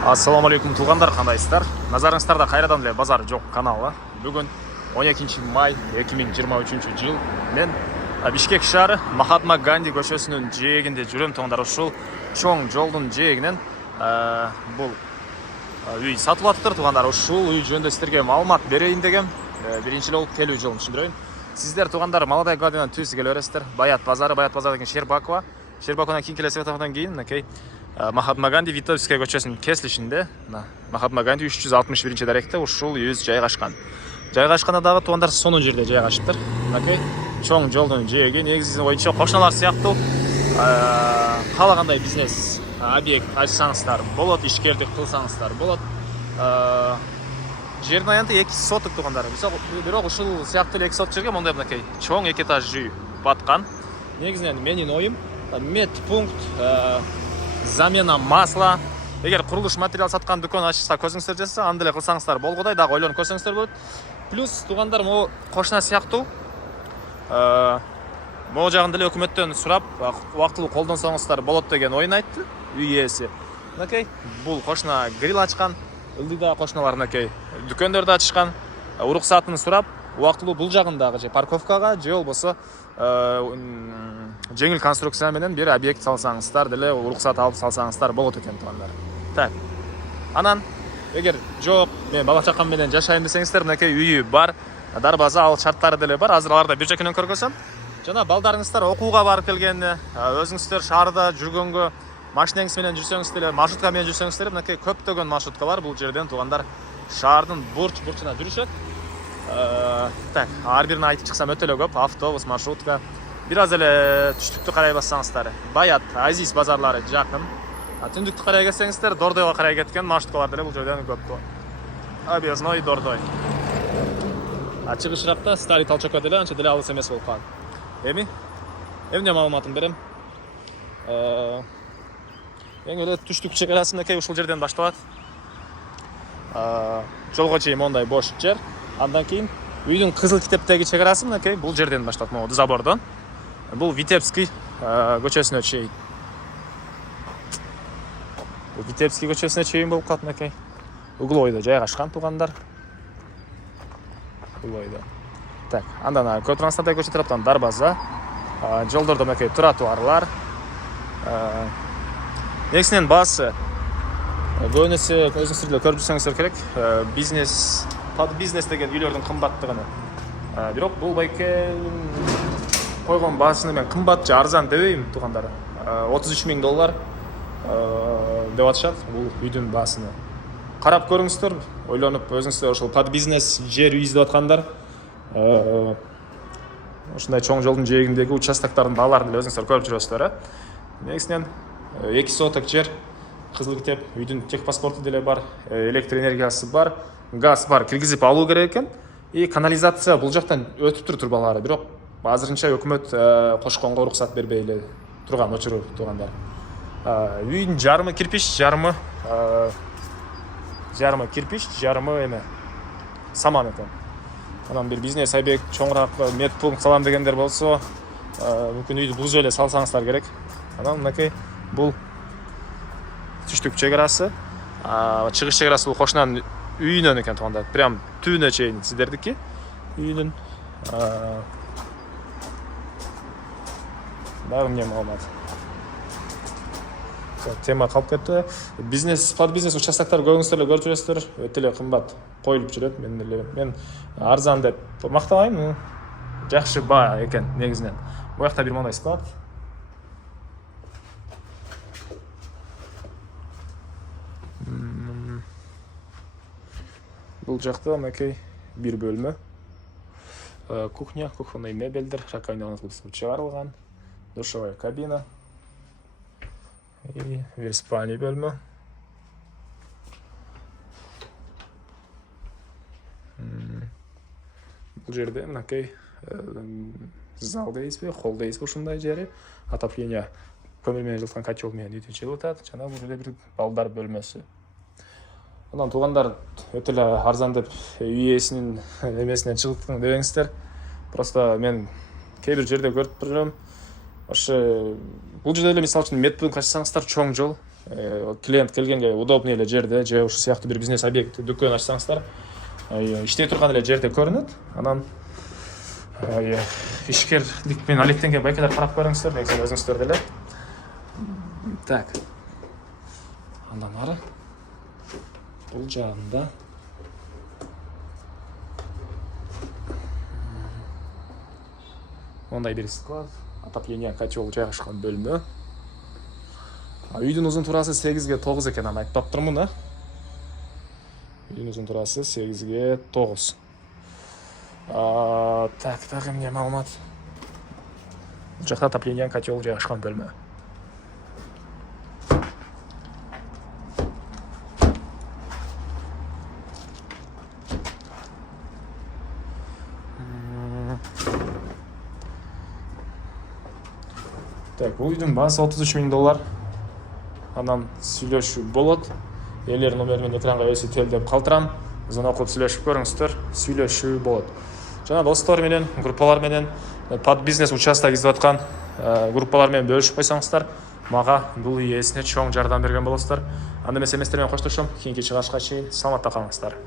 Ассаламу алейкум туугандар, кандайсыздар? Назарыңыздарда кайрадан эле базар жок каналы. Бүгүн 12 май 2023 жыл. Мен Бишкек шаары Махатма Ганди көчөсүнүн жээгинде жүрөм туугандар. Ушул чоң жолдун жээгинен бул үй сатылып атыптыр туугандар. Ушул үй жөнүндө сиздерге маалымат берейин дегем. Биринчи жолу келүү жолун түшүндүрөйүн. Сиздер туугандар Молодая гвардиядан түз келе бересиздер. Баят базар деген Щербакова. Щербаковдан кийин келе светофордон кийин Махатма Ганди Витебская көчөсүнүн кесилишинде Махатма Ганди 361 даректе ушул үйүбүз жайгашкан. Жайгашканда дагы туугандар сонун жерде жайгашыптыр. Чоң жолдун жээги негизи боюнча кошуналар сыяктуу каалагандай бизнес объект ачсаңыздар болот, ишкердик кылсаңыздар болот. Жердин аянты 2 соток туугандар. Бирок ушул сыяктуу 2 соток жерге мондай чоң 2 этажды үй баткан. Негизинен менин оюм медпункт, замена масла. Эгер курулуш материал саткан дүкөн ачса көзүңүздөр жетсе, анда эле кылсаңыздар болгодай, дагы ойлонуп көрсөңүздөр болот. Плюс туугандар могу кошуна сыяктуу могу жагында эле өкмөттөн сурап, убактылуу колдонсоңуздар болот деген оюн айтты үй ээси. Бул кошуна гриль ачкан, ылдыйда кошуналар дүкөндөрдү ачышкан, уруксатын сурап, убактылуу бул жагындагы же парковкага же болбосо жеңил конструкция менен бир объект салсаңыздар деле уруксат алып салсаңыздар болот экен туугандар. Так. Анан эгер жок, мен бала чакам менен жашайм десеңиздер, мынакей үйү бар, дарбаза, ал шарттары деле бар. Азыр аларды бир жекинен көргөзөм. Жана балдарыңыздар окууга барып келгенде, өзүңүздөр шаарда жүргөнгө, машинеңиз менен жүрсөңүз деле, маршрутка менен жүрсөңүз деле, мынакей көптөгөн маршруткалар бул жерден туугандар шаардын бурчуна жүрүшөт. Так, ар бирин айтып чыксам өтө эле көп, автобус, маршрутка. Бир аз эле түштүктү карай бассаңыздар, Баят, Азиз базарлары жакын. Түндүктү карай кетсеңиздер, Дордойго карай кеткен маршруткалар деле бул жерден көп. Объездной Дордой. Чыгышыракта Старый Толчокко деле анча деле алыс эмес болуп калат. Эмне маалыматын берем. Эң эле түштүк чек арасы ушул жерден башталат. Жолго чейин мондай бош жер. Андан кийин үйдүн кызыл китептеги чек арасы бул жерден башталат, могу забордон. Бул Витебский көчөсүнө чейин. Витебский көчөсүнө чейин болуп калат, углойдо жайгашкан туугандар. Углойдо. Так, андан Көтөраңсардай көчө тараптан дарбаза, жолдордо тротуарлар. Негизинен баасы көбүнесе өзүңүздөр көрүп жүрсөңүздөр керек, бизнес, под бизнес деген үйлөрдүн кымбаттыгын. Бирок бул байке койгон баасыны мен кымбат же арзан дебейм туугандар. $33,000 деп атышат бул үйдүн баасыны. Карап көрүңүздөр, ойлонуп өзүңүздөр ошол под бизнес жер үй издеп аткандар, ушундай чоң жолдун жээгиндеги участоктордун бааларын деле өзүңүздөр көрүп жүрөсүздөр. Негизинен 2 соток жер, кызыл китеп, үйдүн техпаспорту деле бар, электр энергиясы бар, газ бар, киргизип алуу керек экен. И канализация бул жактан өтүп турбалары, бирок азырынча өкмөт кошконго уруксат бербей эле турган очуру туугандар. Үйдүн жарымы кирпич, жарымы кирпич, жарымы эме саман экен. Анан бир бизнес объект, чоңураак медпункт салам дегендер болсо, мүмкүн үйдү бузуп эле салсаңыздар керек. Анан бул түштүк чек арасы, чыгыш чек арасы бул кошунанын үйүнөн экен туугандар. Прям түбүнө чейин сиздердики үйүнүн. Дагы эмне маалымат? Тема калып кетти. Бизнес, под бизнес участоктор көбүңүздөр эле көрүп жүрөсүздөр, өтө эле кымбат коюлуп жүрөт. Мен арзан деп мактабайм, жакшы баа экен негизинен. Бу жакта бир мондай склад. Бул жакта бир бөлмө. Кухня, кухонный мебелдер, раковина чыгарылган, душевая кабина. И бир спальный бөлмө. Бул жерде зал дейсизби, холл дейсизби, ушундай жери. Отопление көмүр менен жылыткан котел менен үйдүн чыгып атат. Жана бул жерде бир балдар бөлмөсү. Андан туугандар өтө эле арзан деп үй ээсинин эмесинен чыгып дебеңиздер. Просто мен кээ бир жерде көрүп жүрөм. Бул жерде эле мисалы үчүн медпункт ачсаңыздар, чоң жол, клиент келгенге удобный эле жерде же ушул сыяктуу бир бизнес объект дүкөн ачсаңыздар иштей турган эле жерде көрүнөт. Анан ишкерлик менен алектенген байкалар карап көрүңүздөр, негизи өзүңүздөр деле. Так. Андан ары бул жагында мындай бир склад, отопление, котел жайгашкан бөлмө. Үйдүн узун турасы 8ге 9 экен, аны айтпаптырмын, а? Үйдүн узун турасы 8ге 9. Так, эмне маалымат? Бул жакта отопление, котел жайгашкан бөлмө. Так, бул үйдүн баасы $33,000. Анан сүйлөшүү болот. Элер номери менен экранга өсүтөлдөп калтырам. Өзүн окуп сүйлөшүп көрүңүздөр. Сүйлөшүү болот. Жана достор менен, группалар менен под бизнес участок издеп аткан группалар менен бөлүшүп койсоңуздар, мага бул ээсине чоң жардам берген болосуздар. Анда эмес эместер менен коштошом. Кийинки чыгышка чейин саламатта калыңыздар.